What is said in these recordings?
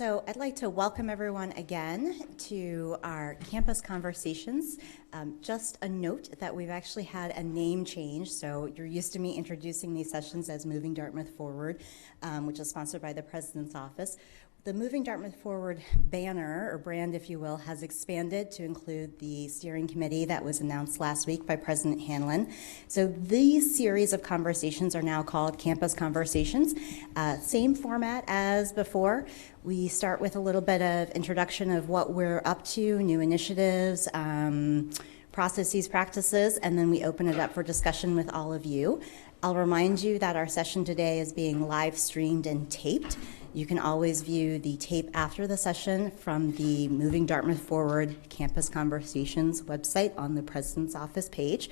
So I'd like to welcome everyone again to our campus conversations. Just a note that we've actually had a name change. So you're used to me introducing these sessions as Moving Dartmouth Forward, which is sponsored by the President's Office. The Moving Dartmouth Forward banner, or brand if you will, has expanded to include the steering committee that was announced last week by President Hanlon. So these series of conversations are now called Campus Conversations. Same format as before. We start with a little bit of introduction of what we're up to, new initiatives, processes, practices, and then we open it up for discussion with all of you. I'll remind you that our session today is being live streamed and taped. You can always view the tape after the session from the Moving Dartmouth Forward Campus Conversations website on the President's Office page.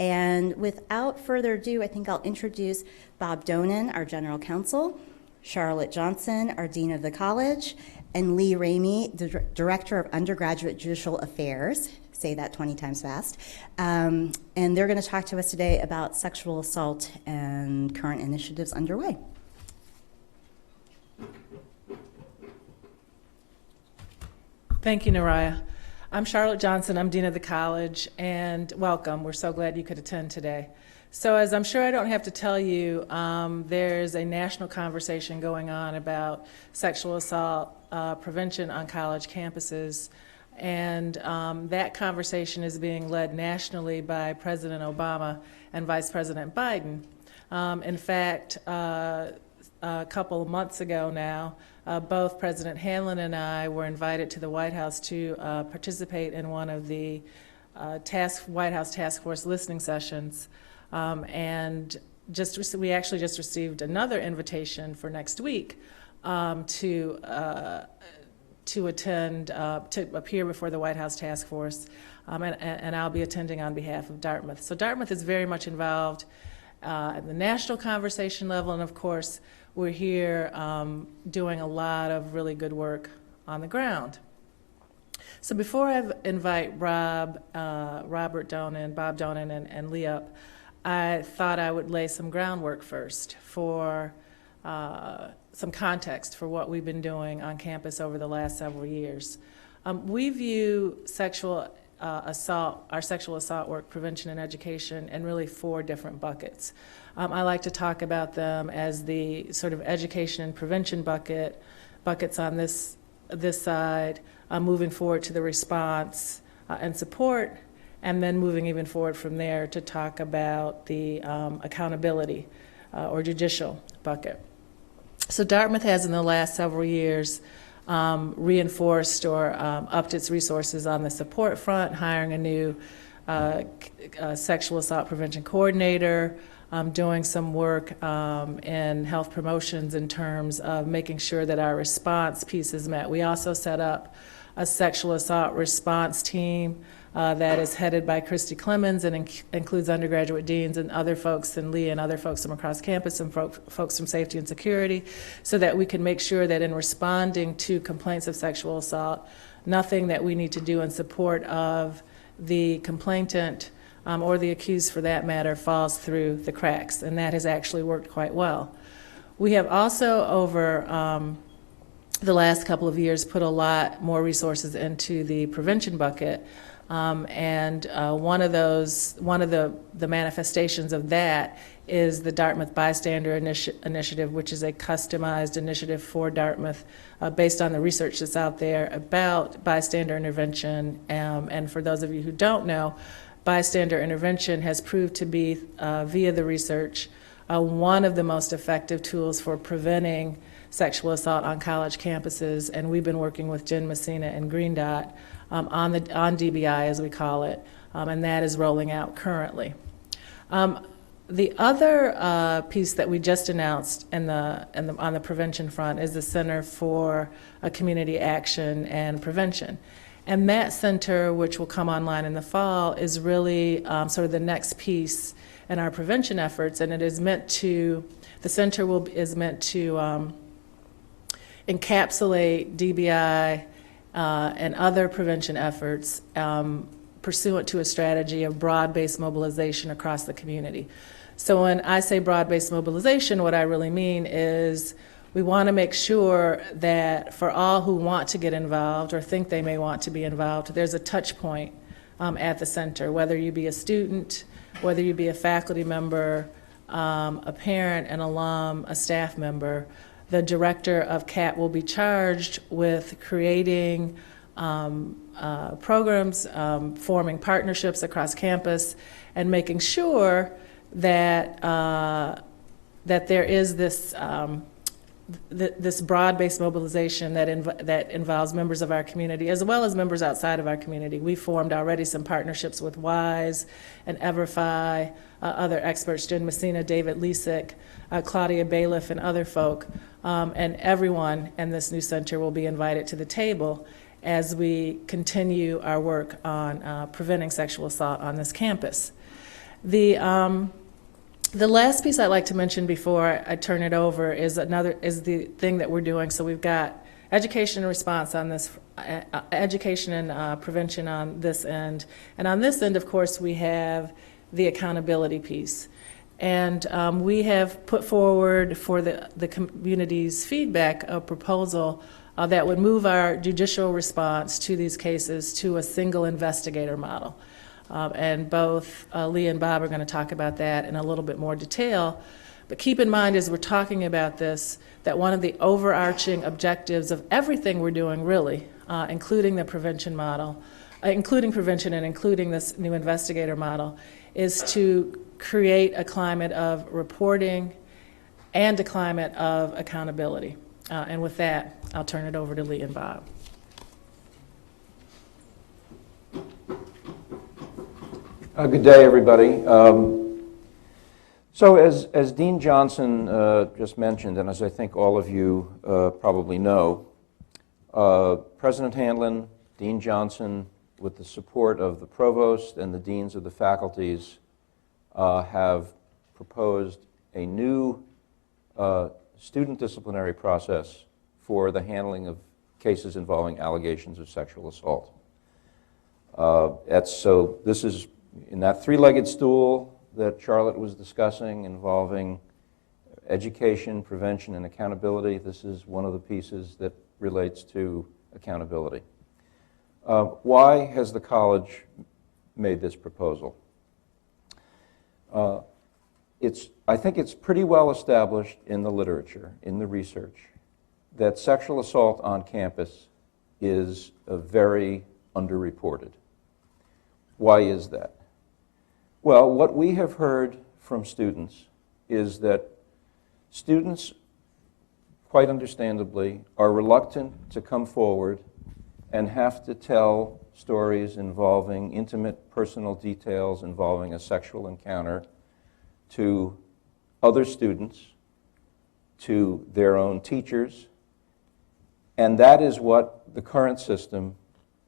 And without further ado, I think I'll introduce Bob Donin, our General Counsel, Charlotte Johnson, our Dean of the College, and Leigh Remy, the Director of Undergraduate Judicial Affairs. Say that 20 times fast. And they're going to talk to us today about sexual assault and current initiatives underway. Thank you, Naraya. I'm Charlotte Johnson. I'm Dean of the College, and welcome. We're so glad you could attend today. So as I'm sure I don't have to tell you, there's a national conversation going on about sexual assault prevention on college campuses, and that conversation is being led nationally by President Obama and Vice President Biden. In fact, a couple of months ago now, both President Hanlon and I were invited to the White House to participate in one of the White House Task Force listening sessions. And we actually just received another invitation for next week to attend, to appear before the White House Task Force, and I'll be attending on behalf of Dartmouth. So Dartmouth is very much involved at the national conversation level, and of course, we're here doing a lot of really good work on the ground. So before I invite Bob Donin, and Leigh up, I thought I would lay some groundwork first for some context for what we've been doing on campus over the last several years. We view our sexual assault work, prevention and education, in really 4 different buckets. I like to talk about them as the sort of education and prevention buckets on this side, moving forward to the response and support, and then moving even forward from there to talk about the accountability or judicial bucket. So Dartmouth has in the last several years reinforced or upped its resources on the support front, hiring a new sexual assault prevention coordinator, doing some work in health promotions in terms of making sure that our response piece is met. We also set up a sexual assault response team that is headed by Christy Clemens and includes undergraduate deans and other folks, and Leigh and other folks from across campus and folks from safety and security, so that we can make sure that in responding to complaints of sexual assault, nothing that we need to do in support of the complainant or the accused for that matter falls through the cracks, and that has actually worked quite well. We have also over the last couple of years put a lot more resources into the prevention bucket, and one of the manifestations of that is the Dartmouth Bystander Initiative, which is a customized initiative for Dartmouth based on the research that's out there about bystander intervention. And for those of you who don't know, bystander intervention has proved to be, via the research, one of the most effective tools for preventing sexual assault on college campuses, and we've been working with Jen Messina and Green Dot on DBI, as we call it, and that is rolling out currently. The other piece that we just announced on the prevention front is the Center for Community Action and Prevention. And that center, which will come online in the fall, is really sort of the next piece in our prevention efforts, and it is meant to, the center is meant to encapsulate DBI and other prevention efforts pursuant to a strategy of broad-based mobilization across the community. So when I say broad-based mobilization, what I really mean is We want to make sure that for all who want to get involved or think they may want to be involved, there's a touch point at the center, whether you be a student, whether you be a faculty member, a parent, an alum, a staff member. The director of CAT will be charged with creating programs, forming partnerships across campus, and making sure that that there is this this broad-based mobilization that involves members of our community as well as members outside of our community. We formed already some partnerships with WISE and EverFi, other experts, Jen Messina, David Lesick, Claudia Bailiff, and other folk. And everyone in this new center will be invited to the table as we continue our work on preventing sexual assault on this campus. The last piece I'd like to mention before I turn it over is the thing that we're doing. So we've got education and response on this, education and prevention on this end. And on this end, of course, we have the accountability piece. And we have put forward for the community's feedback a proposal that would move our judicial response to these cases to a single investigator model. And both Leigh and Bob are going to talk about that in a little bit more detail. But keep in mind as we're talking about this, that one of the overarching objectives of everything we're doing really, including the prevention model, including prevention and including this new investigator model, is to create a climate of reporting and a climate of accountability. And with that, I'll turn it over to Leigh and Bob. Good day, everybody. So as Dean Johnson just mentioned, and as I think all of you probably know, President Handlin, Dean Johnson, with the support of the provost and the deans of the faculties, have proposed a new student disciplinary process for the handling of cases involving allegations of sexual assault. So this is in that three-legged stool that Charlotte was discussing involving education, prevention, and accountability. This is one of the pieces that relates to accountability. Why has the college made this proposal? I think it's pretty well established in the literature, in the research, that sexual assault on campus is very underreported. Why is that? Well, what we have heard from students is that students, quite understandably, are reluctant to come forward and have to tell stories involving intimate personal details involving a sexual encounter to other students, to their own teachers, and that is what the current system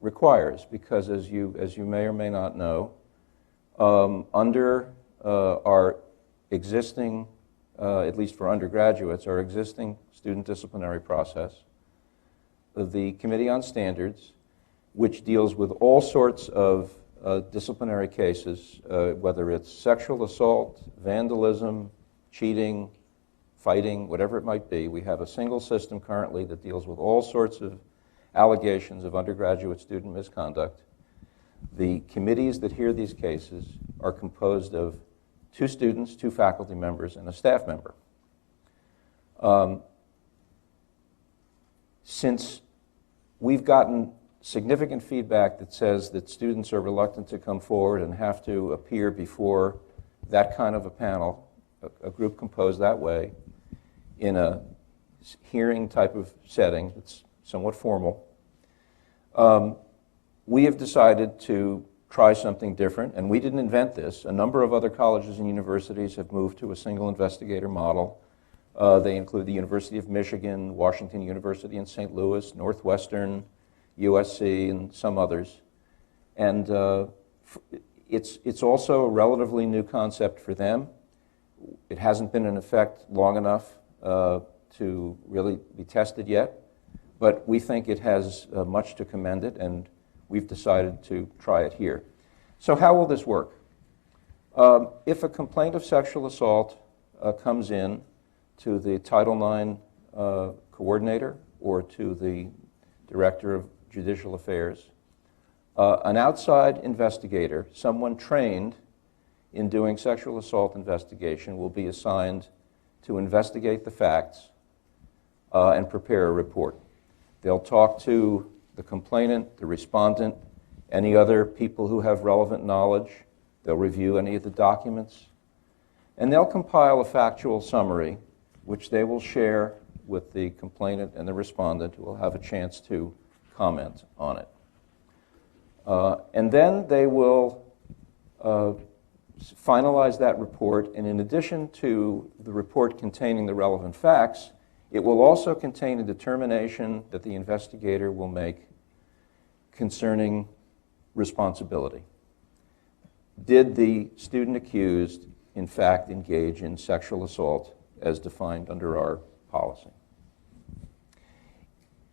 requires, because as you may or may not know, under our existing, at least for undergraduates, our existing student disciplinary process, the Committee on Standards, which deals with all sorts of disciplinary cases, whether it's sexual assault, vandalism, cheating, fighting, whatever it might be. We have a single system currently that deals with all sorts of allegations of undergraduate student misconduct. The committees that hear these cases are composed of 2 students, 2 faculty members, and a staff member. Since we've gotten significant feedback that says that students are reluctant to come forward and have to appear before that kind of a panel, a group composed that way, in a hearing type of setting that's somewhat formal, we have decided to try something different, and we didn't invent this. A number of other colleges and universities have moved to a single investigator model. They include the University of Michigan, Washington University in St. Louis, Northwestern, USC, and some others. And it's also a relatively new concept for them. It hasn't been in effect long enough to really be tested yet, but we think it has much to commend it, and we've decided to try it here. So how will this work? If a complaint of sexual assault comes in to the Title IX coordinator or to the director of Judicial Affairs. An outside investigator, someone trained in doing sexual assault investigation, will be assigned to investigate the facts and prepare a report. They'll talk to the complainant, the respondent, any other people who have relevant knowledge. They'll review any of the documents, and they'll compile a factual summary, which they will share with the complainant and the respondent, who will have a chance to comment on it. And then they will finalize that report, and in addition to the report containing the relevant facts, it will also contain a determination that the investigator will make concerning responsibility. Did the student accused, in fact, engage in sexual assault as defined under our policy?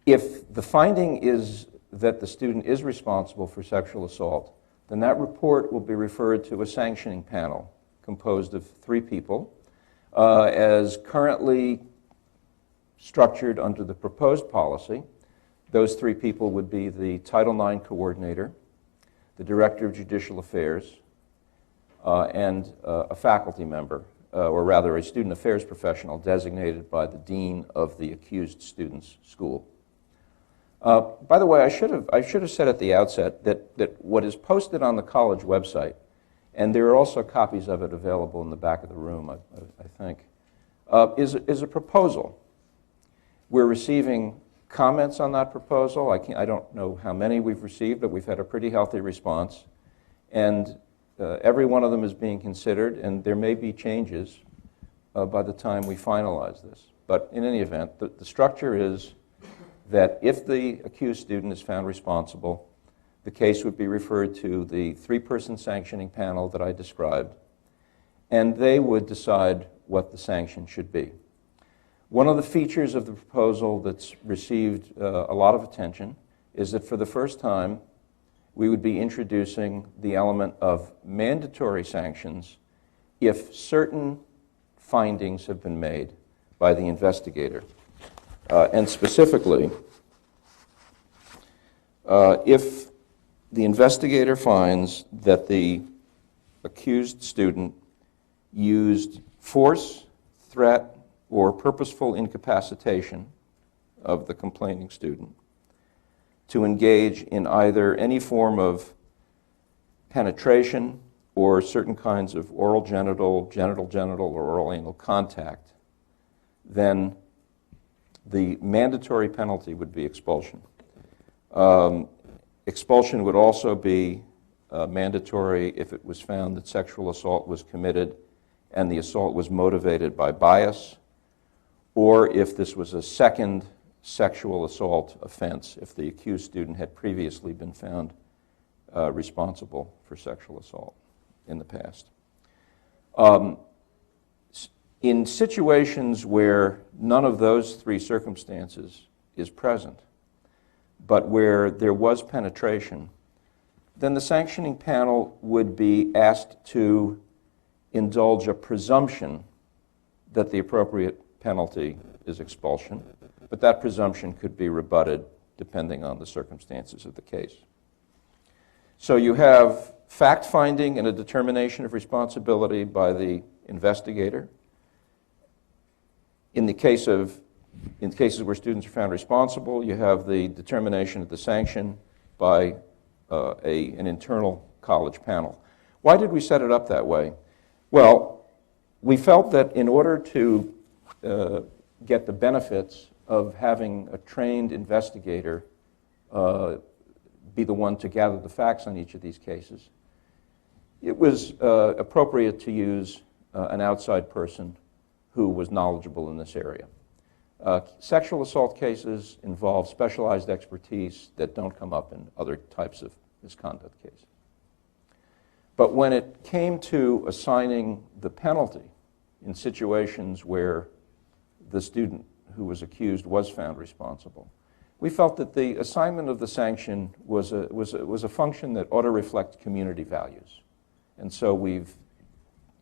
If the finding is that the student is responsible for sexual assault, then that report will be referred to a sanctioning panel composed of 3 people, as currently structured under the proposed policy. Those 3 people would be the Title IX coordinator, the director of Judicial Affairs, and a faculty member, or rather a student affairs professional designated by the dean of the accused student's school. By the way, I should have said at the outset that what is posted on the college website, and there are also copies of it available in the back of the room, I think, is a proposal. We're receiving comments on that proposal. I don't know how many we've received, but we've had a pretty healthy response. And every one of them is being considered, and there may be changes by the time we finalize this. But in any event, the structure is that if the accused student is found responsible, the case would be referred to the 3-person sanctioning panel that I described, and they would decide what the sanction should be. One of the features of the proposal that's received a lot of attention is that for the first time, we would be introducing the element of mandatory sanctions if certain findings have been made by the investigator. And specifically, if the investigator finds that the accused student used force, threat, or purposeful incapacitation of the complaining student to engage in either any form of penetration or certain kinds of oral genital, genital, or oral anal contact, then the mandatory penalty would be expulsion. Expulsion would also be mandatory if it was found that sexual assault was committed and the assault was motivated by bias, or if this was a second sexual assault offense, if the accused student had previously been found responsible for sexual assault in the past. In situations where none of those 3 circumstances is present, but where there was penetration, then the sanctioning panel would be asked to indulge a presumption that the appropriate penalty is expulsion, but that presumption could be rebutted depending on the circumstances of the case. So you have fact-finding and a determination of responsibility by the investigator. In cases where students are found responsible, you have the determination of the sanction by an internal college panel. Why did we set it up that way? Well, we felt that in order to get the benefits of having a trained investigator be the one to gather the facts on each of these cases, it was appropriate to use an outside person who was knowledgeable in this area. Sexual assault cases involve specialized expertise that don't come up in other types of misconduct cases. But when it came to assigning the penalty in situations where the student who was accused was found responsible, we felt that the assignment of the sanction was a function that ought to reflect community values. And so we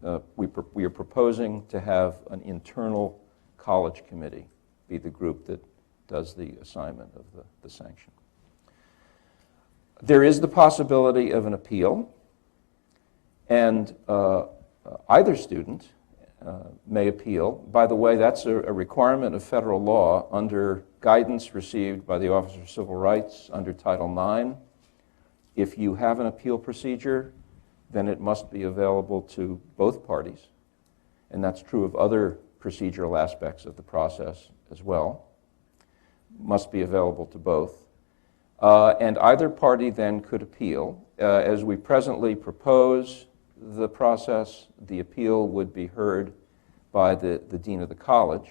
are proposing to have an internal college committee be the group that does the assignment of the sanction. There is the possibility of an appeal, and either student may appeal. By the way, that's a requirement of federal law under guidance received by the Office of Civil Rights under Title IX. If you have an appeal procedure, then it must be available to both parties, and that's true of other procedural aspects of the process as well. Must be available to both. And either party then could appeal. As we presently propose the process, the appeal would be heard by the dean of the college.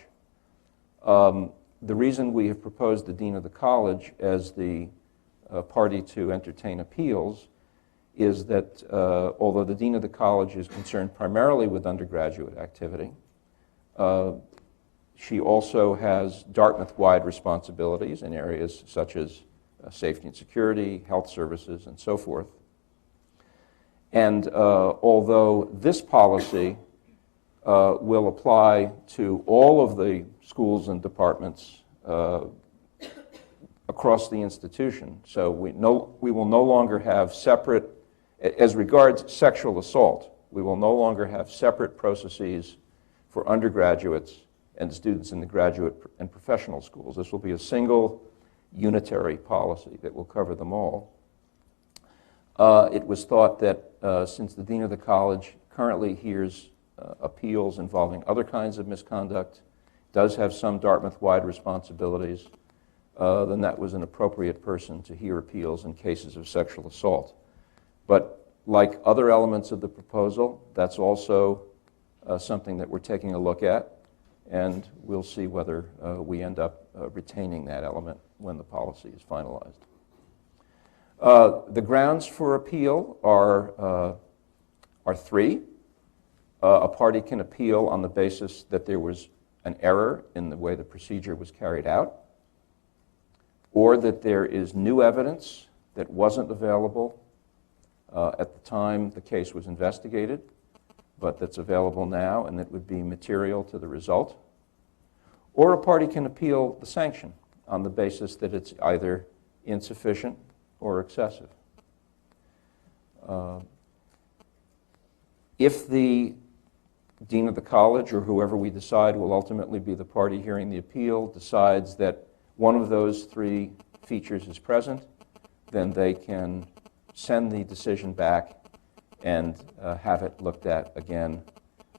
The reason we have proposed the dean of the college as the party to entertain appeals is that although the dean of the college is concerned primarily with undergraduate activity, she also has Dartmouth-wide responsibilities in areas such as safety and security, health services, and so forth. And although this policy will apply to all of the schools and departments across the institution, so we will no longer have separate, as regards sexual assault, we will no longer have separate processes for undergraduates and students in the graduate and professional schools. This will be a single unitary policy that will cover them all. It was thought that since the dean of the college currently hears appeals involving other kinds of misconduct, does have some Dartmouth-wide responsibilities, then that was an appropriate person to hear appeals in cases of sexual assault. But like other elements of the proposal, that's also something that we're taking a look at, and we'll see whether we end up retaining that element when the policy is finalized. The grounds for appeal are three. A party can appeal on the basis that there was an error in the way the procedure was carried out, or that there is new evidence that wasn't available at the time the case was investigated, but that's available now and that would be material to the result. Or a party can appeal the sanction on the basis that it's either insufficient or excessive. If the dean of the college, or whoever we decide will ultimately be the party hearing the appeal, decides that one of those three features is present, then they can send the decision back and have it looked at again,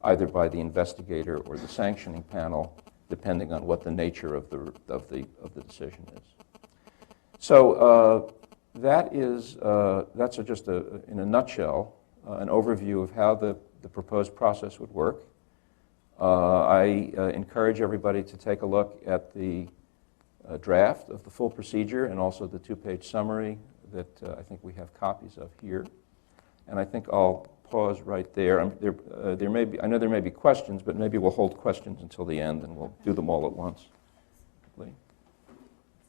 either by the investigator or the sanctioning panel, depending on what the nature of the decision is. So that's just in a nutshell an overview of how the proposed process would work. I encourage everybody to take a look at the draft of the full procedure and also the two-page summary that I think we have copies of here. And I think I'll pause right there. There may be, I know there may be questions, but maybe we'll hold questions until the end and we'll do them all at once. Leigh.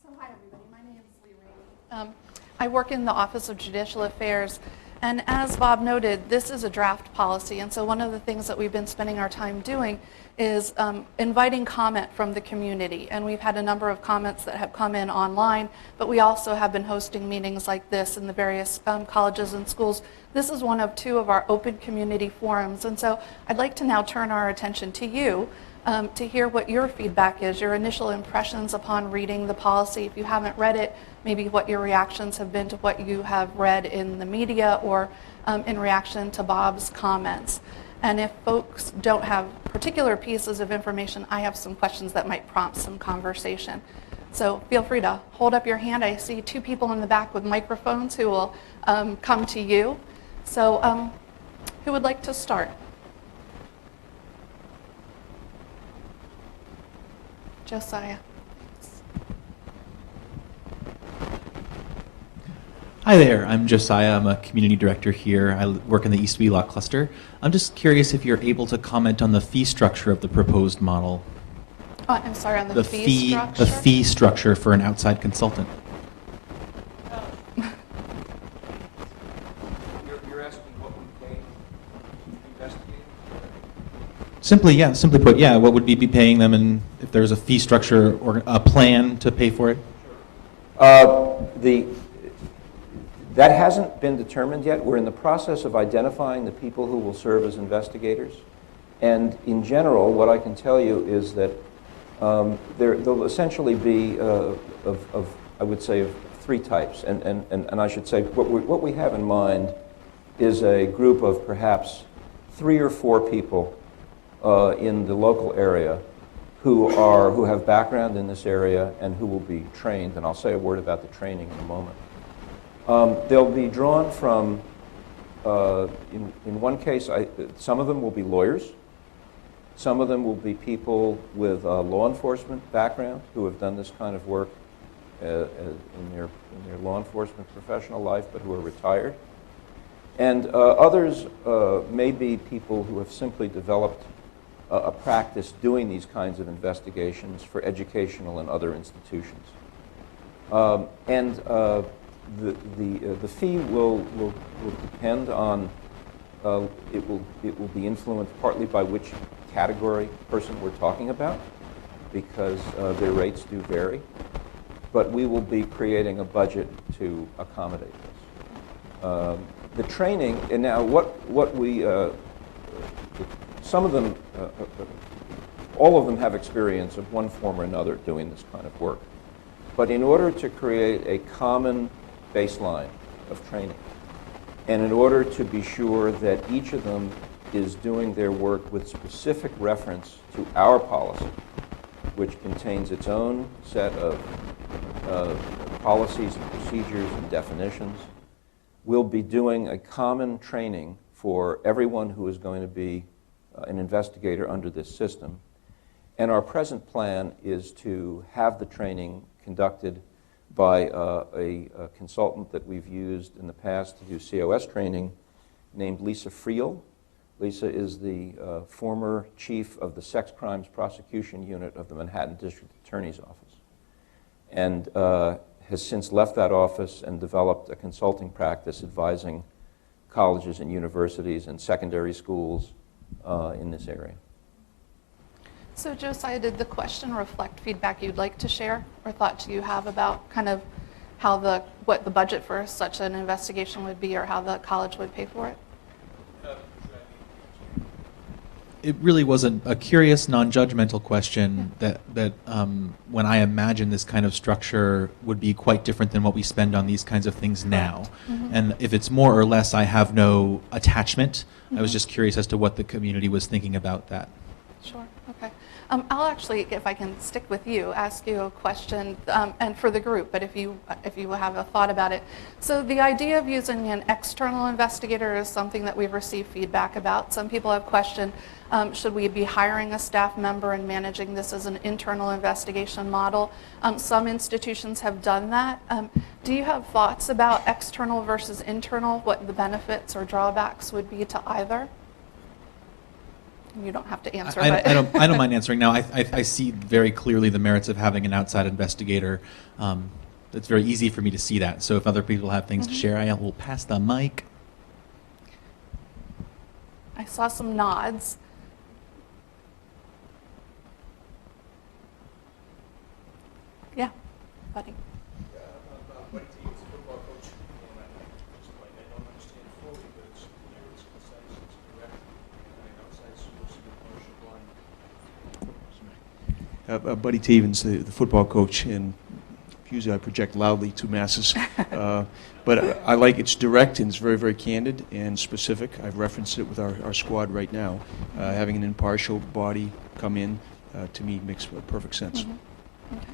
So hi everybody, my name is Leigh Remy. I work in the Office of Judicial Affairs, and as Bob noted, this is a draft policy, and so one of the things that we've been spending our time doing is inviting comment from the community, and we've had a number of comments that have come in online, but we also have been hosting meetings like this in the various colleges and schools. This is one of two of our open community forums, and so I'd like to now turn our attention to you to hear what your feedback is, your initial impressions upon reading the policy. If you haven't read it, maybe what your reactions have been to what you have read in the media or in reaction to Bob's comments. And if folks don't have particular pieces of information, I have some questions that might prompt some conversation. So feel free to hold up your hand. I see two people in the back with microphones who will come to you. So who would like to start? Josiah. Hi there, I'm Josiah. I'm a community director here. I work in the East Wheelock cluster. I'm just curious if you're able to comment on the fee structure of the proposed model. Oh, I'm sorry, on the fee structure? The fee structure for an outside consultant. You're asking what we pay to investigate? Simply put, yeah, what would we be paying them, and if there's a fee structure or a plan to pay for it? That hasn't been determined yet. We're in the process of identifying the people who will serve as investigators. And in general, what I can tell you is that there'll essentially be, I would say, of three types. And I should say, what we have in mind is a group of perhaps 3 or 4 people in the local area who have background in this area and who will be trained. And I'll say a word about the training in a moment. They'll be drawn from, in one case, some of them will be lawyers. Some of them will be people with law enforcement background who have done this kind of work in their law enforcement professional life, but who are retired. And others may be people who have simply developed a practice doing these kinds of investigations for educational and other institutions. The fee will depend on, it will be influenced partly by which category person we're talking about, because their rates do vary. But we will be creating a budget to accommodate this. The training, and now what we, some of them, all of them have experience of one form or another doing this kind of work. But in order to create a common baseline of training, and in order to be sure that each of them is doing their work with specific reference to our policy, which contains its own set of policies and procedures and definitions, we'll be doing a common training for everyone who is going to be an investigator under this system. And our present plan is to have the training conducted by a consultant that we've used in the past to do COS training named Lisa Friel. Lisa is the former chief of the Sex Crimes Prosecution Unit of the Manhattan District Attorney's Office, and has since left that office and developed a consulting practice advising colleges and universities and secondary schools in this area. So Josiah, did the question reflect feedback you'd like to share or thoughts you have about kind of how what the budget for such an investigation would be or how the college would pay for it? It really was a curious, non-judgmental question that when I imagine this kind of structure would be quite different than what we spend on these kinds of things now. Mm-hmm. And if it's more or less, I have no attachment. Mm-hmm. I was just curious as to what the community was thinking about that. Sure, okay. I'll actually, if I can stick with you, ask you a question, and for the group, but if you have a thought about it. So the idea of using an external investigator is something that we've received feedback about. Some people have questioned, should we be hiring a staff member and managing this as an internal investigation model? Some institutions have done that. Do you have thoughts about external versus internal, what the benefits or drawbacks would be to either? You don't have to answer. I don't mind answering now. I see very clearly the merits of having an outside investigator. It's very easy for me to see that. So if other people have things to share, I will pass the mic. I saw some nods. Yeah, buddy. Buddy Tevens, the football coach, and usually I project loudly to masses, but I like it's direct and it's very, very candid and specific. I've referenced it with our squad right now. Having an impartial body come in, to me, makes perfect sense. Mm-hmm. Okay.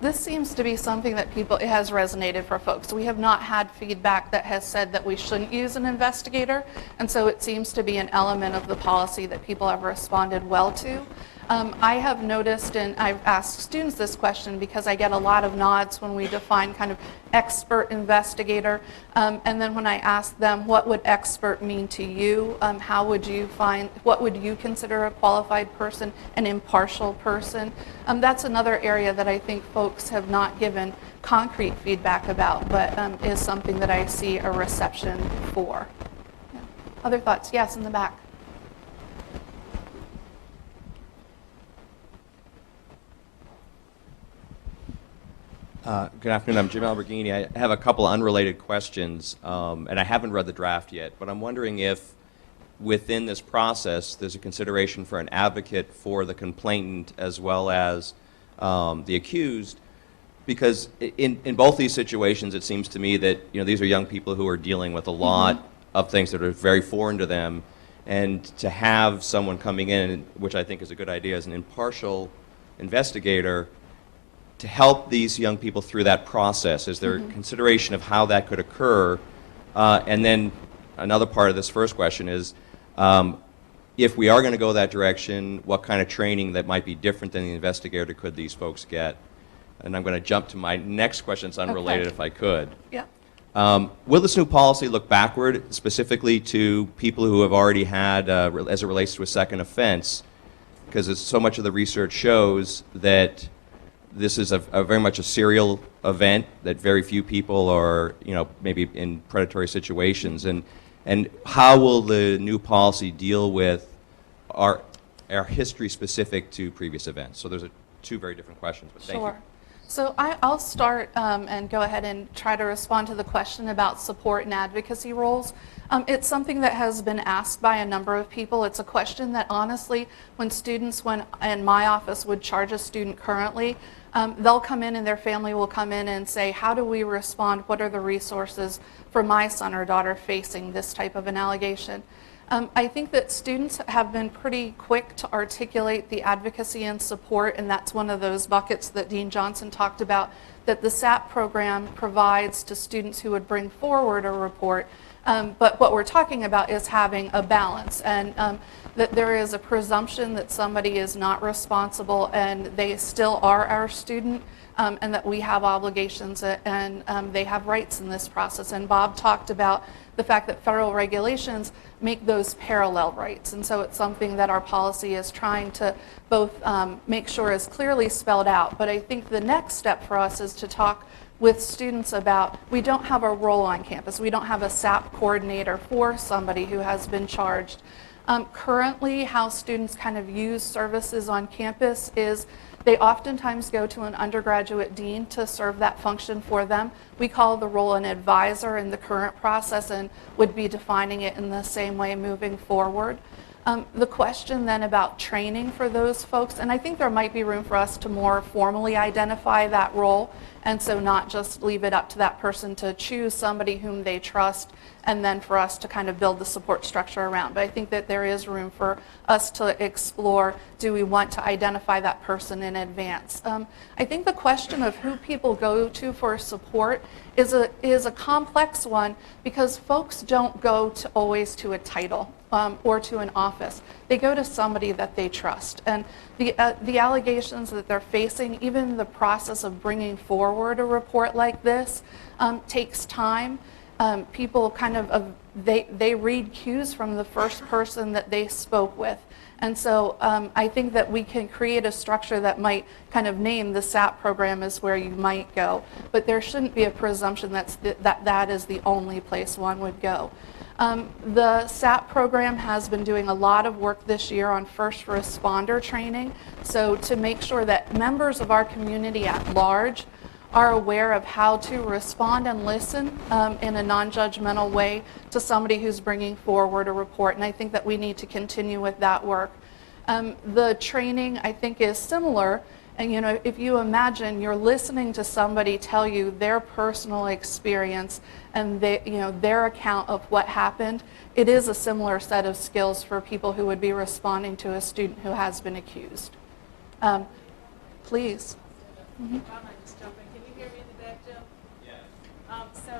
This seems to be something that it has resonated for folks. We have not had feedback that has said that we shouldn't use an investigator, and so it seems to be an element of the policy that people have responded well to. I have noticed, and I've asked students this question because I get a lot of nods when we define kind of expert investigator, and then when I ask them what would expert mean to you, what would you consider a qualified person, an impartial person? That's another area that I think folks have not given concrete feedback about, but is something that I see a reception for. Yeah. Other thoughts? Yes, in the back. Good afternoon. I'm Jim Albertini. I have a couple unrelated questions, and I haven't read the draft yet, but I'm wondering if within this process there's a consideration for an advocate for the complainant as well as the accused, because in both these situations it seems to me that these are young people who are dealing with a lot of things that are very foreign to them, and to have someone coming in, which I think is a good idea, as an impartial investigator to help these young people through that process. Is there consideration of how that could occur? And then another part of this first question is, if we are going to go that direction, what kind of training that might be different than the investigator could these folks get? And I'm going to jump to my next question. It's unrelated, if I could. Yeah. Will this new policy look backward, specifically to people who have already had, as it relates to a second offense? Because so much of the research shows that this is a very much a serial event, that very few people are, maybe in predatory situations. And how will the new policy deal with our history specific to previous events? So there's two very different questions, but thank you. So I'll start and go ahead and try to respond to the question about support and advocacy roles. It's something that has been asked by a number of people. It's a question that honestly, when students in my office would charge a student currently, they'll come in and their family will come in and say, how do we respond? What are the resources for my son or daughter facing this type of an allegation? I think that students have been pretty quick to articulate the advocacy and support, and that's one of those buckets that Dean Johnson talked about, that the SAP program provides to students who would bring forward a report. But what we're talking about is having a balance, and that there is a presumption that somebody is not responsible and they still are our student, and that we have obligations and they have rights in this process. And Bob talked about the fact that federal regulations make those parallel rights, and so it's something that our policy is trying to both make sure is clearly spelled out. But I think the next step for us is to talk with students about, we don't have a role on campus. We don't have a SAP coordinator for somebody who has been charged. Currently, how students kind of use services on campus is they oftentimes go to an undergraduate dean to serve that function for them. We call the role an advisor in the current process and would be defining it in the same way moving forward. The question then about training for those folks, and I think there might be room for us to more formally identify that role, and so not just leave it up to that person to choose somebody whom they trust and then for us to kind of build the support structure around. But I think that there is room for us to explore, do we want to identify that person in advance? I think the question of who people go to for support is a complex one, because folks don't go always to a title or to an office. They go to somebody that they trust. And the allegations that they're facing, even the process of bringing forward a report like this takes time. People kind of they read cues from the first person that they spoke with. And so I think that we can create a structure that might kind of name the SAP program as where you might go. But there shouldn't be a presumption that is the only place one would go. The SAP program has been doing a lot of work this year on first responder training. So to make sure that members of our community at large are aware of how to respond and listen in a non-judgmental way to somebody who's bringing forward a report. And I think that we need to continue with that work. The training, I think, is similar. And if you imagine you're listening to somebody tell you their personal experience and their account of what happened, it is a similar set of skills for people who would be responding to a student who has been accused. Please. Mm-hmm. So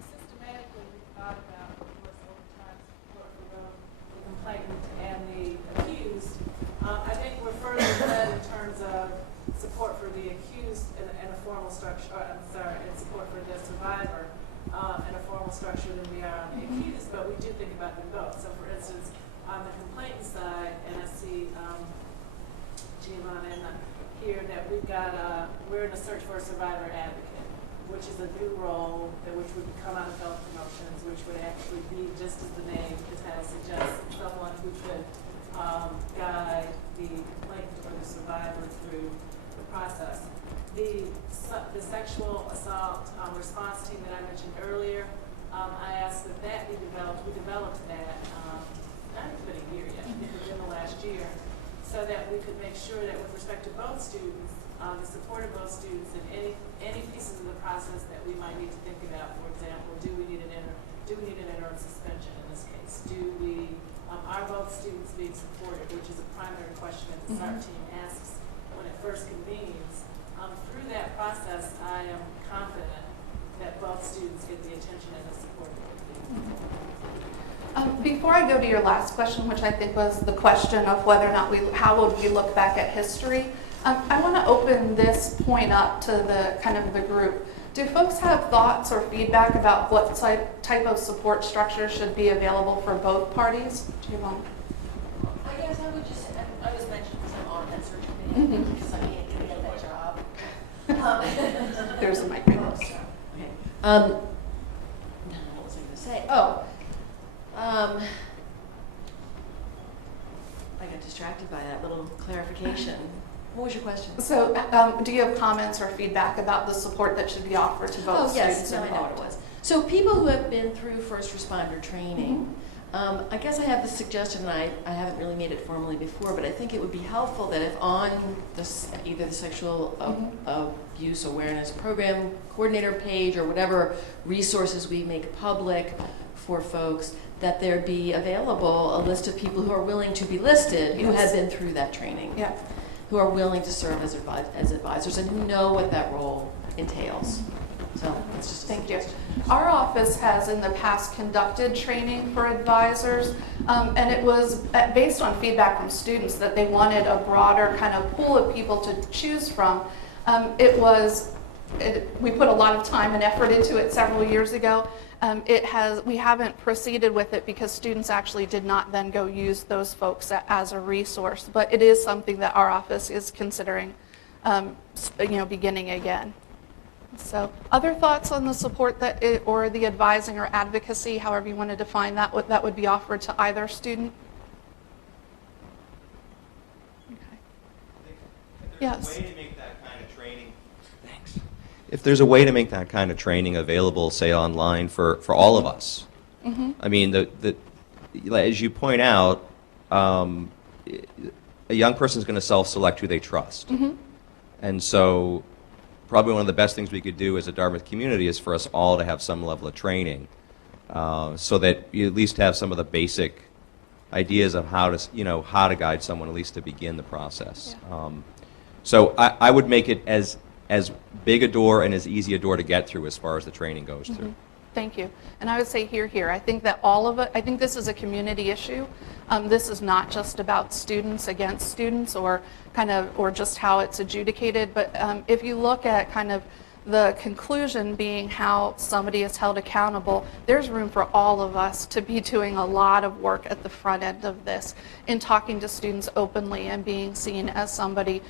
systematically, we thought about, of course, over time, support for both the complainant and the accused. I think we're further ahead in terms of support for the accused in a formal structure, and support for the survivor in a formal structure than we are on the accused, but we do think about them both. So for instance, on the complainant side, and I see Giovanna here, that we've got, we're in a search for a survivor advocate, which is a new role which would come out of health promotions, which would actually be, just as the name, the title suggests, someone who could guide the complainant or the survivor through the process. the sexual assault response team that I mentioned earlier, I asked that be developed. We developed that, not even been a year yet, within the last year, so that we could make sure that with respect to both students, the support of both students and any pieces of the process that we might need to think about. For example, do we need an interim suspension in this case? Are both students being supported, which is a primary question that the SART team asks when it first convenes. Through that process, I am confident that both students get the attention and the support that they need. Before I go to your last question, which I think was the question of whether or not how would we look back at history, I want to open this point up to the kind of the group. Do folks have thoughts or feedback about what type of support structure should be available for both parties? Do you want? I guess I would just, I was mentioning because I'm on that search committee, because I can't get that job. There's a microphone. Okay. What was I going to say? Oh, I got distracted by that little clarification. What was your question? So, do you have comments or feedback about the support that should be offered to both students I know involved? what it was. So people who have been through first responder training, I guess I have the suggestion, and I haven't really made it formally before, but I think it would be helpful that if on either the sexual abuse awareness program coordinator page or whatever resources we make public for folks, that there be available a list of people who are willing to be listed who have been through that training. Yeah. Who are willing to serve as advisors and who know what that role entails. So that's just a Thank you. suggestion. Our office has in the past conducted training for advisors, and it was based on feedback from students that they wanted a broader kind of pool of people to choose from. We put a lot of time and effort into it several years ago. We haven't proceeded with it because students actually did not then go use those folks as a resource, but it is something that our office is considering, beginning again. So, other thoughts on the support or the advising or advocacy, however you want to define that, what that would be offered to either student? Okay. Yes. If there's a way to make that kind of training available, say online for all of us, I mean, as you point out, a young person is going to self-select who they trust, and so probably one of the best things we could do as a Dartmouth community is for us all to have some level of training, so that you at least have some of the basic ideas of how to guide someone at least to begin the process. Yeah. So I would make it as big a door and as easy a door to get through as far as the training goes through. Thank you. And I would say here. I think that I think this is a community issue. This is not just about students against students or just how it's adjudicated, but if you look at kind of the conclusion being how somebody is held accountable, there's room for all of us to be doing a lot of work at the front end of this in talking to students openly and being seen as somebody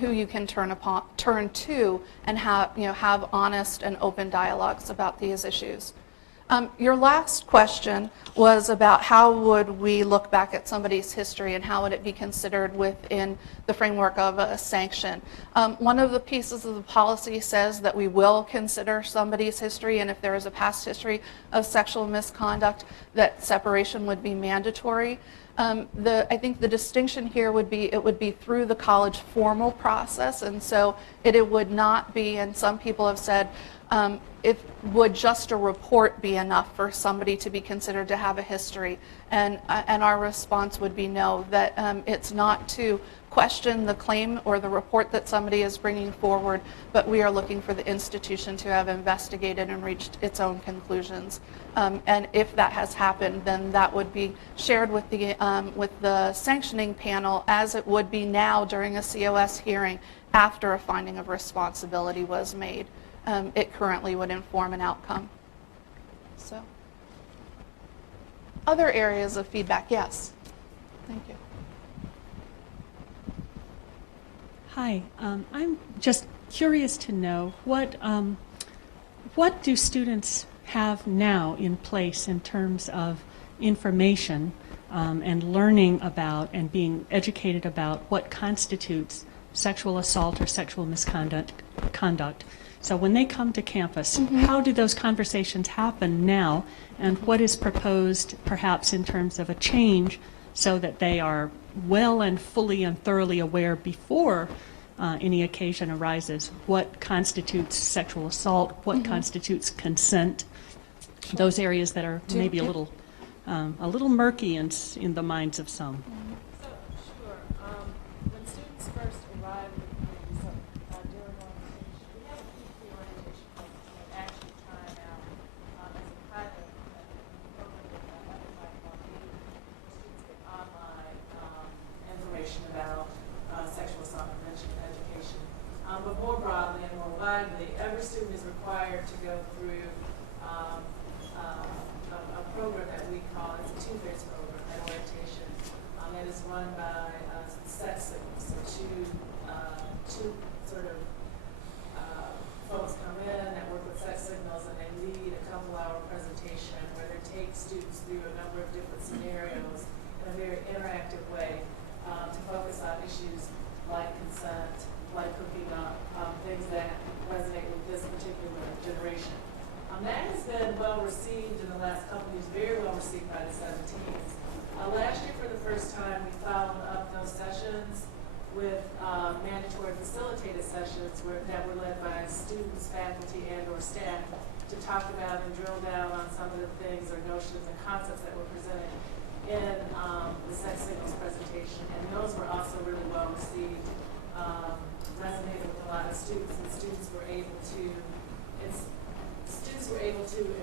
who you can turn to and have honest and open dialogues about these issues. Your last question was about how would we look back at somebody's history and how would it be considered within the framework of a sanction. One of the pieces of the policy says that we will consider somebody's history, and if there is a past history of sexual misconduct, that separation would be mandatory. I think the distinction here would be it would be through the college formal process, and so it would not be, and some people have said, would just a report be enough for somebody to be considered to have a history? And our response would be no, that it's not to question the claim or the report that somebody is bringing forward, but we are looking for the institution to have investigated and reached its own conclusions. And if that has happened, then that would be shared with the sanctioning panel as it would be now during a COS hearing after a finding of responsibility was made. It currently would inform an outcome. So, other areas of feedback, yes. Thank you. Hi, I'm just curious to know what do students have now in place in terms of information and learning about and being educated about what constitutes sexual assault or sexual misconduct. So when they come to campus, how do those conversations happen now, and what is proposed perhaps in terms of a change so that they are well and fully and thoroughly aware before any occasion arises what constitutes sexual assault, what constitutes consent, those areas that are maybe a little murky in the minds of some. So, sure. When students first arrive at the community, so during orientation, we have a few pre-orientation programs that actually time out as a pilot program that I talked about where students get online information about sexual assault prevention and education. But more broadly and more widely, every student is required to go through a program that we call, it's a two-phase program at orientation that is run by sex signals. So two sort of folks come in that work with sex signals, and they lead a couple-hour presentation where they take students through a number of different scenarios in a very interactive way to focus on issues like consent, like cooking up, things that resonate with this particular generation. That has been well received in the last couple of years, very well received by the 17s. Last year, for the first time, we followed up those sessions with mandatory facilitated sessions that were led by students, faculty, and/or staff to talk about and drill down on some of the things or notions and concepts that were presented in the sex signals presentation. And those were also really well received, resonated with a lot of students, and students were able to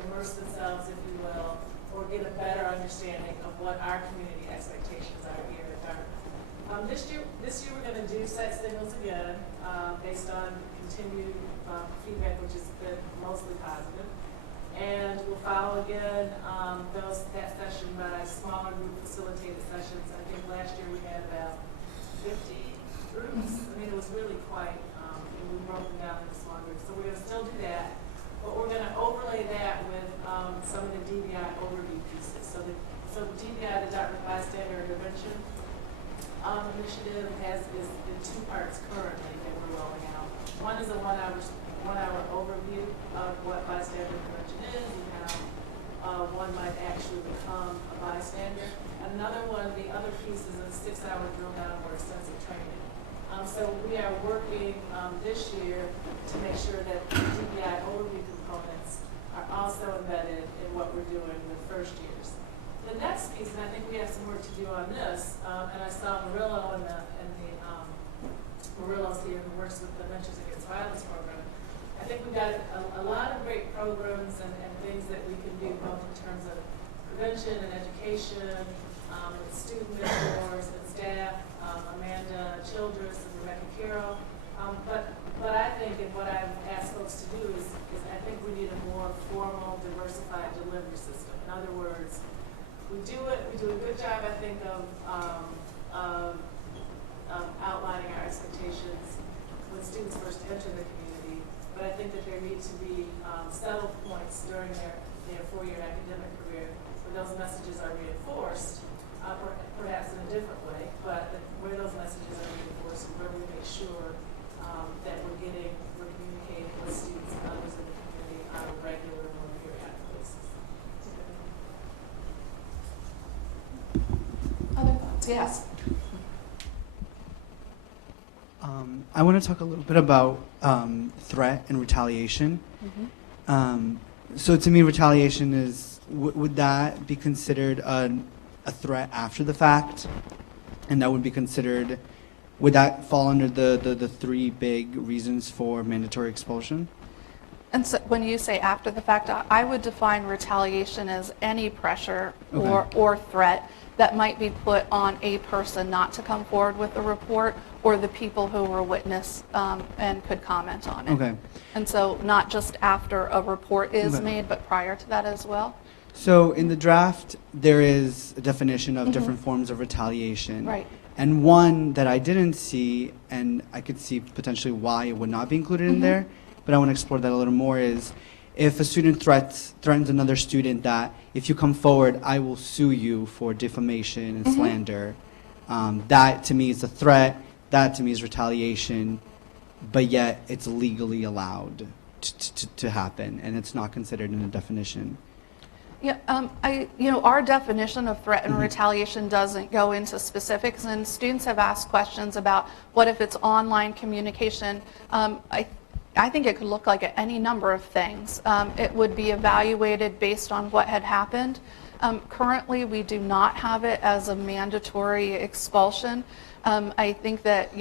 immerse themselves, if you will, or get a better understanding of what our community expectations are here at Dartmouth. This year we're going to do sex signals again, based on continued feedback, which has been mostly positive. And we'll follow again that session by smaller group facilitated sessions. I think last year we had about 50 groups. I mean, it was really quite, we broke them down into small groups. So we're going to still do that. But we're going to overlay that with some of the DBI overview pieces. So the DBI, the Dartmouth Bystander Intervention Initiative, is in two parts currently that we're rolling out. One is a one-hour overview of what bystander intervention is and how one might actually become a bystander. And another one, the other piece, is a 6-hour drill down or extensive training. So we are working this year to make sure that the DBI overview components are also embedded in what we're doing with first years. The next piece, and I think we have some work to do on this, and I saw Murillo Murillo's here who works with the Ventures Against Violence program. I think we've got a lot of great programs and things that we can do both in terms of prevention and education, with student mentors and staff, Amanda Childress and Rebecca Carroll. But I think, and what I've asked folks to do is I think we need a more formal, diversified delivery system. In other words, we do a good job, I think, of outlining our expectations when students first enter the community. But I think that there need to be settled points during their 4-year academic career where those messages are reinforced, perhaps in a different way, but where those messages are reinforced and where we make sure that we're communicating with students and others in the community on a regular or periodic basis. Other thoughts? Yes. I want to talk a little bit about threat and retaliation. So to me, retaliation is, would that be considered a threat after the fact? And that would be considered, would that fall under the 3 big reasons for mandatory expulsion? And so when you say after the fact, I would define retaliation as any pressure or threat that might be put on a person not to come forward with a report, or the people who were witness and could comment on it. Okay. And so not just after a report is made, but prior to that as well. So in the draft, there is a definition of different forms of retaliation. Right. And one that I didn't see, and I could see potentially why it would not be included in there, but I want to explore that a little more, is if a student threatens another student that if you come forward, I will sue you for defamation and slander, that to me is a threat that to me is retaliation, but yet it's legally allowed to happen, and it's not considered in a definition. Yeah, our definition of threat and retaliation doesn't go into specifics, and students have asked questions about what if it's online communication. I think it could look like any number of things. It would be evaluated based on what had happened. Currently, we do not have it as a mandatory expulsion. I think that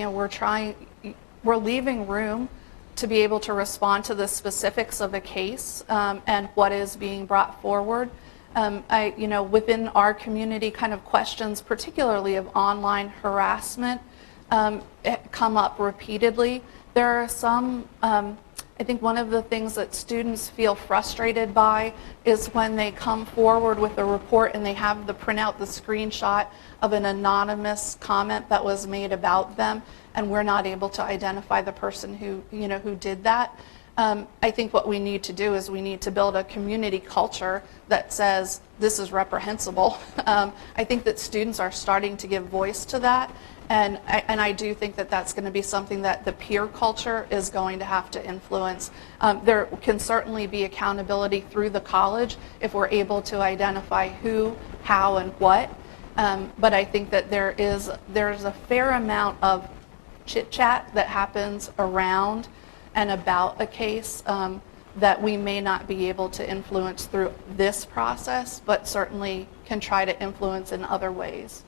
we're leaving room to be able to respond to the specifics of a case and what is being brought forward. Within our community, kind of questions, particularly of online harassment, come up repeatedly. There are some, I think one of the things that students feel frustrated by is when they come forward with a report and they have the printout, the screenshot of an anonymous comment that was made about them, and we're not able to identify the person who did that. I think what we need to do is we need to build a community culture that says this is reprehensible. I think that students are starting to give voice to that, and I do think that that's going to be something that the peer culture is going to have to influence. There can certainly be accountability through the college if we're able to identify who, how, and what. But I think that there's a fair amount of chit-chat that happens around and about a case that we may not be able to influence through this process, but certainly can try to influence in other ways.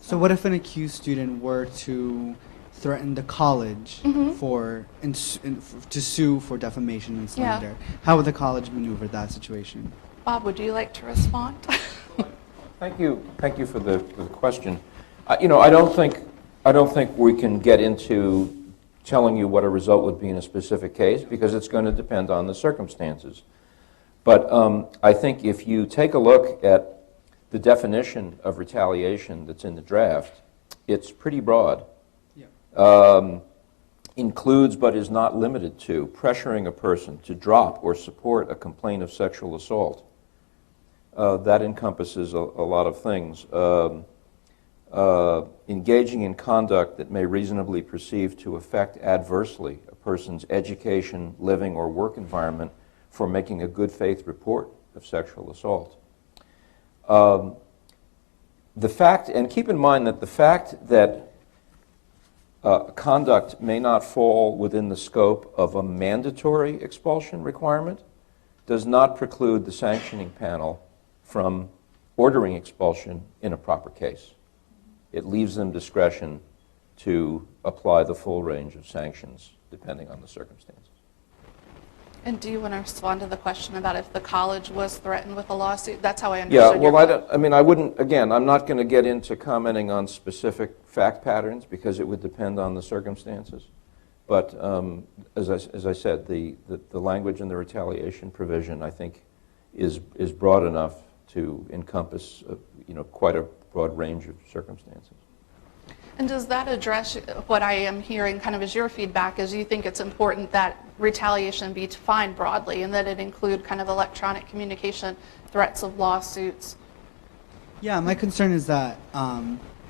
So what if an accused student were to threaten the college to sue for defamation and slander? How would the college maneuver that situation? Bob, would you like to respond? Thank you for the question. I don't think we can get into telling you what a result would be in a specific case because it's going to depend on the circumstances. But I think if you take a look at the definition of retaliation that's in the draft, it's pretty broad. Yeah. Includes but is not limited to pressuring a person to drop or support a complaint of sexual assault. That encompasses a lot of things. Engaging in conduct that may reasonably perceive to affect adversely a person's education, living, or work environment for making a good faith report of sexual assault. The fact, and keep in mind that the fact that conduct may not fall within the scope of a mandatory expulsion requirement does not preclude the sanctioning panel from ordering expulsion in a proper case. It leaves them discretion to apply the full range of sanctions depending on the circumstances. And do you want to respond to the question about if the college was threatened with a lawsuit? That's how I understood your question. I wouldn't, again, I'm not going to get into commenting on specific fact patterns because it would depend on the circumstances. But as I said, the language in the retaliation provision, I think, is broad enough to encompass quite a broad range of circumstances. And does that address what I am hearing kind of as your feedback, is you think it's important that retaliation be defined broadly and that it include kind of electronic communication, threats of lawsuits? Yeah, my concern is that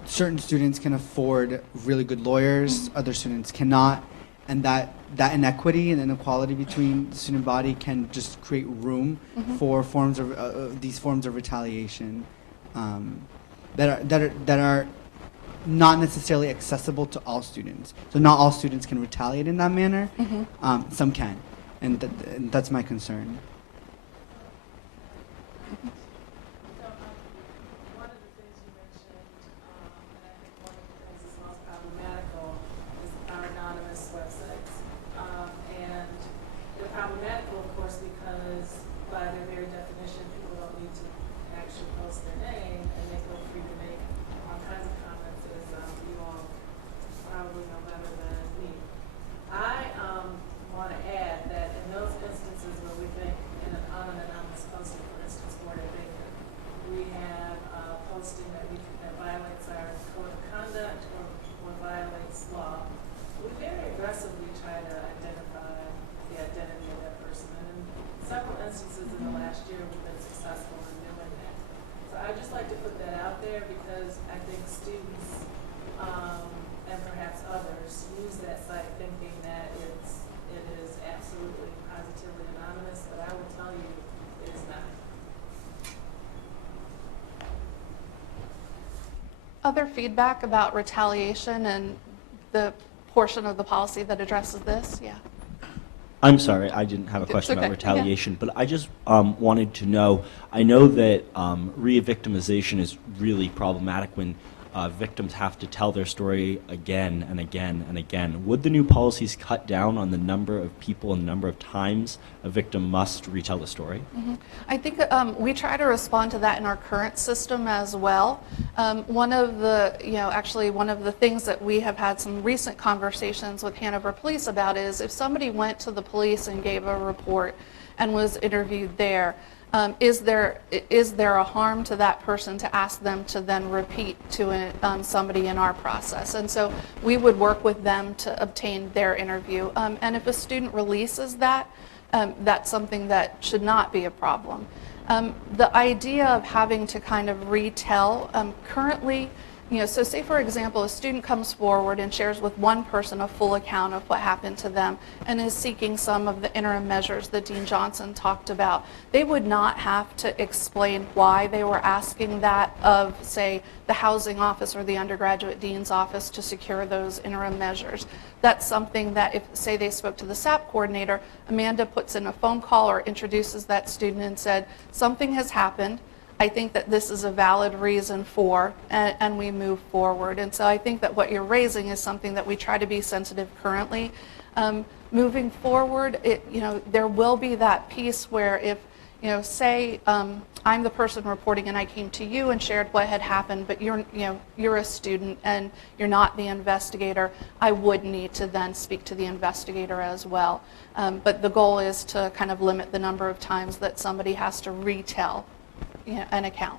certain students can afford really good lawyers, other students cannot, and that inequity and inequality between the student body can just create room for forms of these forms of retaliation that are not necessarily accessible to all students. So not all students can retaliate in that manner. Some can, and that's my concern. One of the things you mentioned, and I think one of the things that's most problematical is our anonymous websites. And they're problematical, of course, because by their very definition, people don't need to actually post their name, and they feel free to make all kinds of comments, as you all probably know better than me. I want to add that in those instances where we think on an anonymous posting, for instance, for David, we have posting that violates our code of conduct or violates law, we very aggressively try to identify the identity of that person. And in several instances in the last year, we've been successful in doing that. So I'd just like to put that out there because I think students and perhaps Other feedback about retaliation and the portion of the policy that addresses this? Yeah. I'm sorry, I didn't have a question okay. about retaliation, but I just wanted to know, I know that re-victimization is really problematic when victims have to tell their story again and again and again. Would the new policies cut down on the number of people and the number of times a victim must retell the story? Mm-hmm. I think we try to respond to that in our current system as well. One of the things that we have had some recent conversations with Hanover Police about is if somebody went to the police and gave a report and was interviewed there, is there a harm to that person to ask them to then repeat to somebody in our process? And so we would work with them to obtain their interview. And if a student releases that, that's something that should not be a problem. The idea of having to kind of retell, currently, so say for example, a student comes forward and shares with one person a full account of what happened to them and is seeking some of the interim measures that Dean Johnson talked about. They would not have to explain why they were asking that of, say, the housing office or the undergraduate dean's office to secure those interim measures. That's something that if, say, they spoke to the SAP coordinator, Amanda puts in a phone call or introduces that student and said, something has happened. I think that this is a valid reason for, and we move forward. And so I think that what you're raising is something that we try to be sensitive currently. Moving forward, there will be that piece where if, say I'm the person reporting and I came to you and shared what had happened, but you're a student and you're not the investigator, I would need to then speak to the investigator as well. But the goal is to kind of limit the number of times that somebody has to retell an account.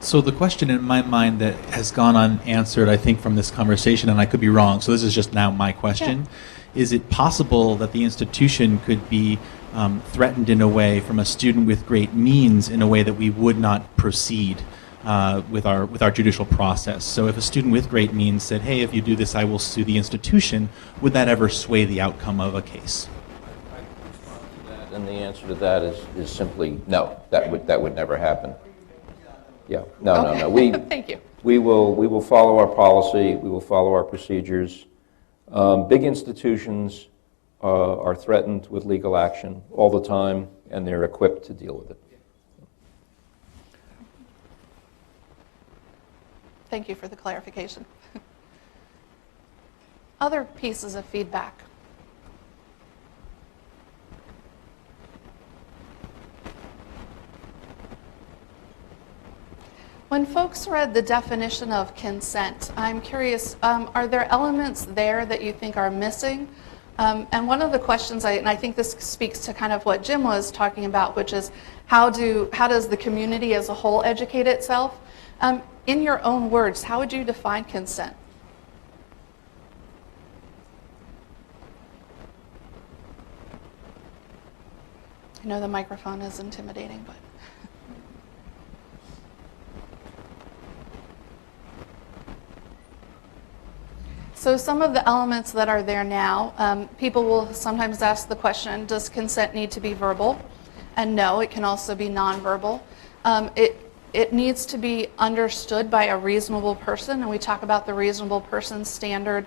So the question in my mind that has gone unanswered, I think, from this conversation, and I could be wrong, so this is just now my question, is it possible that the institution could be threatened in a way from a student with great means in a way that we would not proceed with our judicial process? So if a student with great means said, hey, if you do this, I will sue the institution, would that ever sway the outcome of a case? And the answer to that is simply no. That would never happen. Yeah, no. Thank you. We will follow our policy. We will follow our procedures. Big institutions are threatened with legal action all the time, and they're equipped to deal with it. Thank you for the clarification. Other pieces of feedback. When folks read the definition of consent, I'm curious, are there elements there that you think are missing? And one of the questions, and I think this speaks to kind of what Jim was talking about, which is how does the community as a whole educate itself? In your own words, how would you define consent? I know the microphone is intimidating, but. So some of the elements that are there now, people will sometimes ask the question, does consent need to be verbal? And no, it can also be nonverbal. It needs to be understood by a reasonable person, and we talk about the reasonable person standard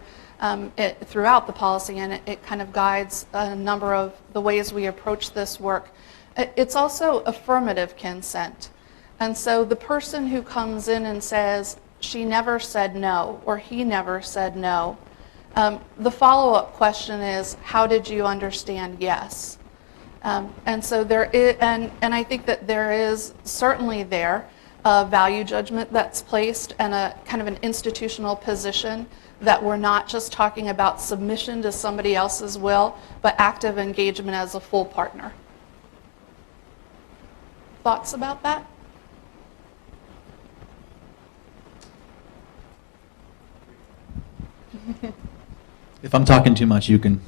throughout the policy, and it kind of guides a number of the ways we approach this work. It's also affirmative consent. And so the person who comes in and says, she never said no, or he never said no, the follow-up question is, how did you understand yes? And so there is, and I think that there is certainly there a value judgment that's placed and a kind of an institutional position that we're not just talking about submission to somebody else's will, but active engagement as a full partner. Thoughts about that? If I'm talking too much, you can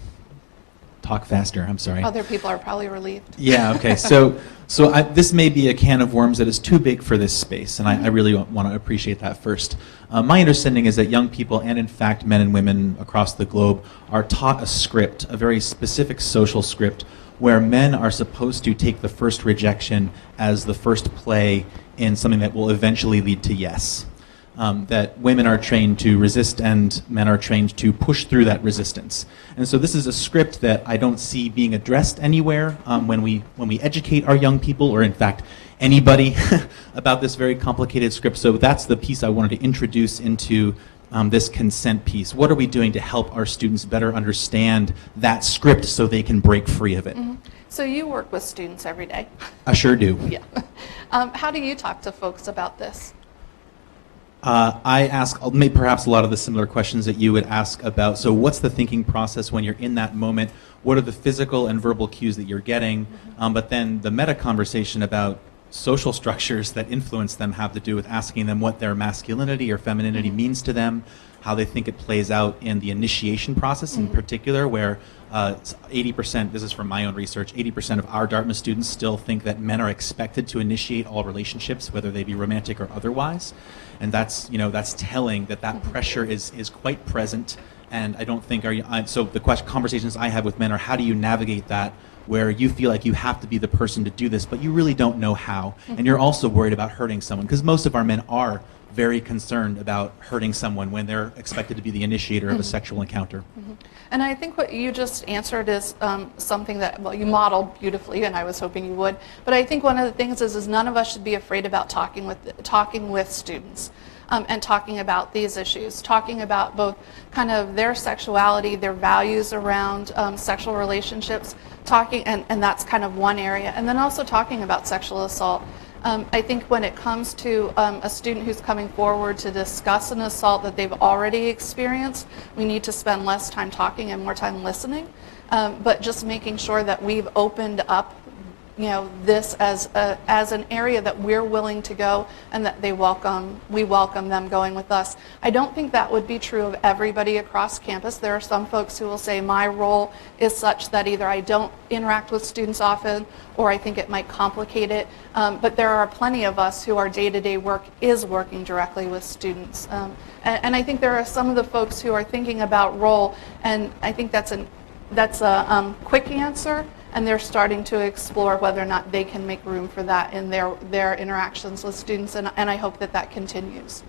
talk faster. I'm sorry. Other people are probably relieved. Yeah, okay. So So this may be a can of worms that is too big for this space, and I really want to appreciate that first. My understanding is that young people, and in fact men and women across the globe, are taught a script, a very specific social script, where men are supposed to take the first rejection as the first play in something that will eventually lead to yes. That women are trained to resist and men are trained to push through that resistance. And so this is a script that I don't see being addressed anywhere when we educate our young people, or in fact anybody, about this very complicated script. So that's the piece I wanted to introduce into this consent piece. What are we doing to help our students better understand that script so they can break free of it? Mm-hmm. So you work with students every day. I sure do. Yeah. How do you talk to folks about this? I ask perhaps a lot of the similar questions that you would ask about. So what's the thinking process when you're in that moment? What are the physical and verbal cues that you're getting? But then the meta conversation about social structures that influence them have to do with asking them what their masculinity or femininity means to them, how they think it plays out in the initiation process in particular, where 80%, this is from my own research, 80% of our Dartmouth students still think that men are expected to initiate all relationships, whether they be romantic or otherwise. And that's, that's telling that that pressure is quite present. And I don't think, so the conversations I have with men are, how do you navigate that, where you feel like you have to be the person to do this, but you really don't know how. And you're also worried about hurting someone, because most of our men are very concerned about hurting someone when they're expected to be the initiator of a sexual encounter. And I think what you just answered is something that, well, you modeled beautifully, and I was hoping you would. But I think one of the things is none of us should be afraid about talking with students and talking about these issues, talking about both kind of their sexuality, their values around sexual relationships, and that's kind of one area, and then also talking about sexual assault. I think when it comes to a student who's coming forward to discuss an assault that they've already experienced, we need to spend less time talking and more time listening, but just making sure that we've opened up this as an area that we're willing to go, and that we welcome them going with us. I don't think that would be true of everybody across campus. There are some folks who will say my role is such that either I don't interact with students often, or I think it might complicate it. But there are plenty of us who our day-to-day work is working directly with students. And I think there are some of the folks who are thinking about role, and I think that's a quick answer. And they're starting to explore whether or not they can make room for that in their interactions with students, and I hope that continues.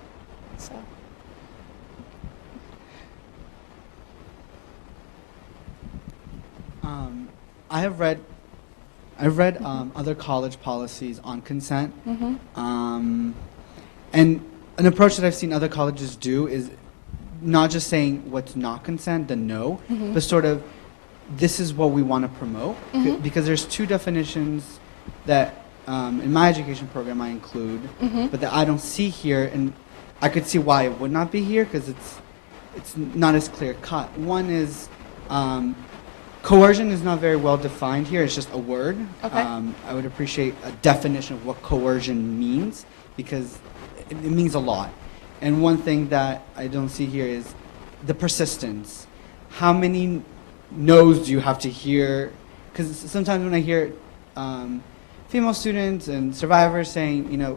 So. I've read other college policies on consent, and an approach that I've seen other colleges do is not just saying what's not consent, then no, but sort of, this is what we want to promote, because there's two definitions that in my education program I include, but that I don't see here, and I could see why it would not be here, because it's not as clear cut. One is coercion is not very well defined here. It's just a word. Okay. I would appreciate a definition of what coercion means, because it means a lot. And one thing that I don't see here is the persistence. How many no's do you have to hear? Because sometimes when I hear female students and survivors saying,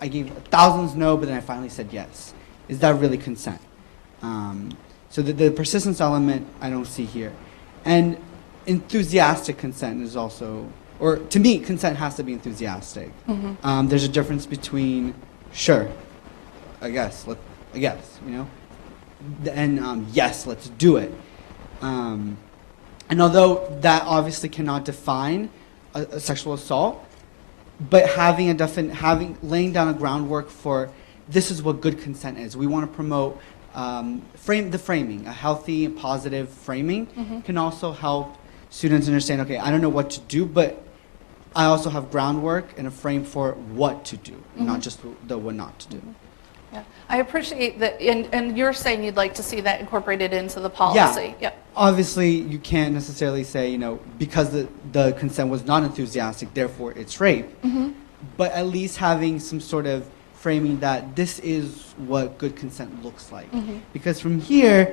I gave thousands no, but then I finally said yes. Is that really consent? So the persistence element I don't see here. And enthusiastic consent is also, or to me, consent has to be enthusiastic. There's a difference between, sure, I guess, and yes, let's do it. And although that obviously cannot define a sexual assault, but laying down a groundwork for this is what good consent is. We want to promote the framing, a healthy, positive framing can also help students understand, okay, I don't know what to do, but I also have groundwork and a frame for what to do, not just the what not to do. Yeah, I appreciate that, and you're saying you'd like to see that incorporated into the policy. Yeah. Obviously, you can't necessarily say, because the consent was not enthusiastic, therefore it's rape. But at least having some sort of framing that this is what good consent looks like. Because from here,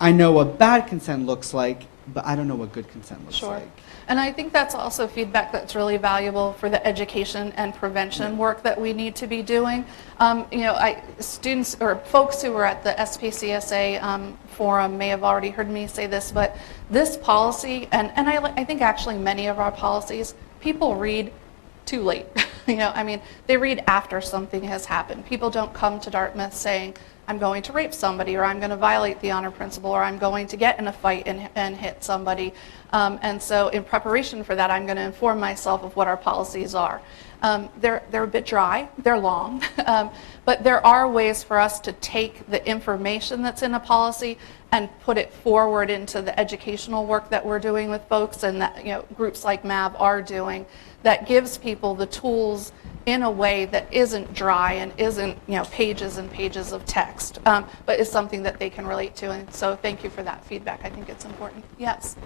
I know what bad consent looks like, but I don't know what good consent looks Sure. like. And I think that's also feedback that's really valuable for the education and prevention work that we need to be doing. Students or folks who were at the SPCSA forum may have already heard me say this, but this policy, and I think actually many of our policies, people read too late. They read after something has happened. People don't come to Dartmouth saying, I'm going to rape somebody, or I'm going to violate the honor principle, or I'm going to get in a fight and hit somebody. And so in preparation for that, I'm going to inform myself of what our policies are. They're a bit dry, they're long, but there are ways for us to take the information that's in a policy and put it forward into the educational work that we're doing with folks, and that groups like MAV are doing, that gives people the tools in a way that isn't dry and isn't pages and pages of text, but is something that they can relate to. And so thank you for that feedback. I think it's important. Yes.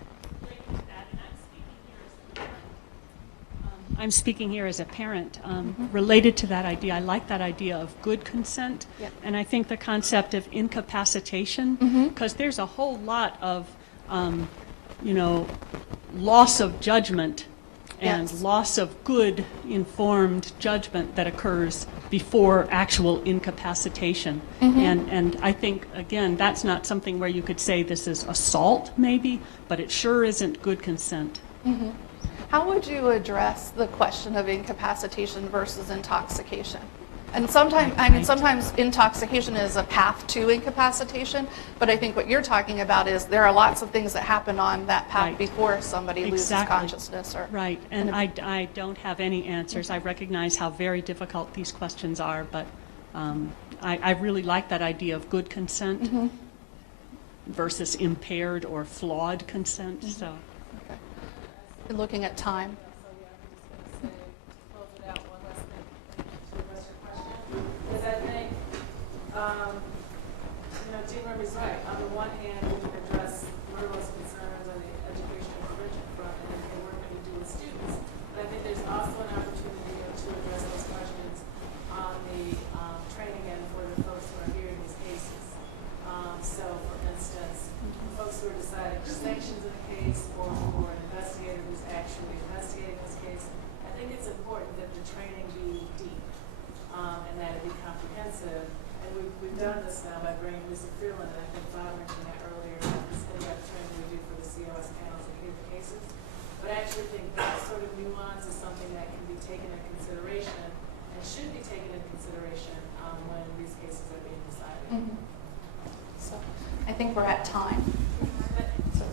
I'm speaking here as a parent. Related to that idea, I like that idea of good consent. Yep. And I think the concept of incapacitation, because there's a whole lot of, loss of judgment and Yes. loss of good informed judgment that occurs before actual incapacitation. And I think, again, that's not something where you could say this is assault, maybe, but it sure isn't good consent. How would you address the question of incapacitation versus intoxication? And sometimes intoxication is a path to incapacitation, but I think what you're talking about is there are lots of things that happen on that path Right. before somebody loses Exactly. consciousness. Right, and I don't have any answers. I recognize how very difficult these questions are, but I really like that idea of good consent versus impaired or flawed consent. So. Looking at time. Because I think, Jean Remy's right. On the one hand, we can address Myrtle's concerns on the education and prevention front and the work that we do with students. But I think there's also an opportunity to address those questions on the training end for the folks who are hearing these cases. So, for instance, folks who are deciding sanctions in a case or for an investigator who's actually investigating this case, I think it's important that the training be deep. And that it be comprehensive. And we've done this now by bringing Lisa Freeland, and I think Bob mentioned that earlier, this in-depth training we do for the COS panels and hear the cases. But I actually think that sort of nuance is something that can be taken into consideration and should be taken into consideration when these cases are being decided. So I think we're at time. So,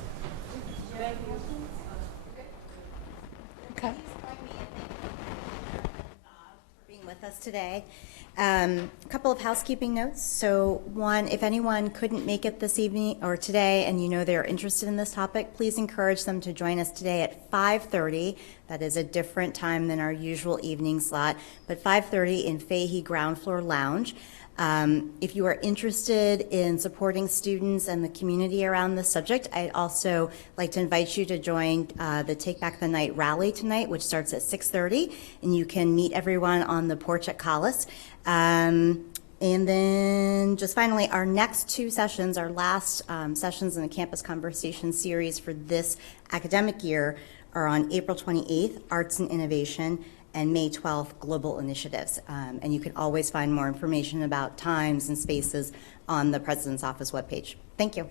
okay. Being with us today. A couple of housekeeping notes. So one, if anyone couldn't make it this evening or today and they're interested in this topic, please encourage them to join us today at 5:30. That is a different time than our usual evening slot, but 5:30 in Fahey Ground Floor Lounge. If you are interested in supporting students and the community around this subject, I'd also like to invite you to join the Take Back the Night rally tonight, which starts at 6:30, and you can meet everyone on the porch at Collis. And then just finally, our next two sessions, our last sessions in the Campus Conversation series for this academic year are on April 28th, Arts and Innovation, and May 12th, Global Initiatives. And you can always find more information about times and spaces on the President's Office webpage. Thank you.